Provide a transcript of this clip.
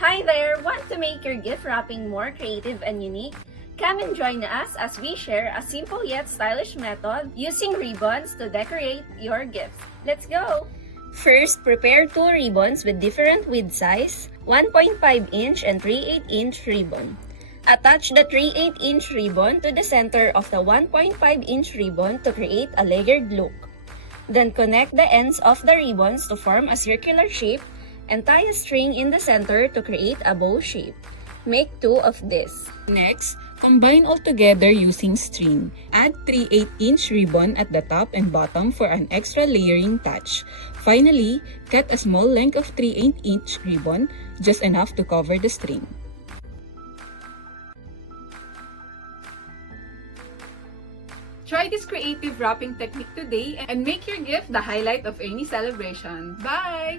Hi there! Want to make your gift wrapping more creative and unique? Come and join us as we share a simple yet stylish method using ribbons to decorate your gifts. Let's go! First, prepare 2 ribbons with different width size, 1.5-inch and 3/8-inch ribbon. Attach the 3/8-inch ribbon to the center of the 1.5-inch ribbon to create a layered look. Then connect the ends of the ribbons to form a circular shape and tie a string in the center to create a bow shape. Make 2 of this. Next, combine all together using string. Add 3/8-inch ribbon at the top and bottom for an extra layering touch. Finally, cut a small length of 3/8-inch ribbon, just enough to cover the string. Try this creative wrapping technique today and make your gift the highlight of any celebration. Bye!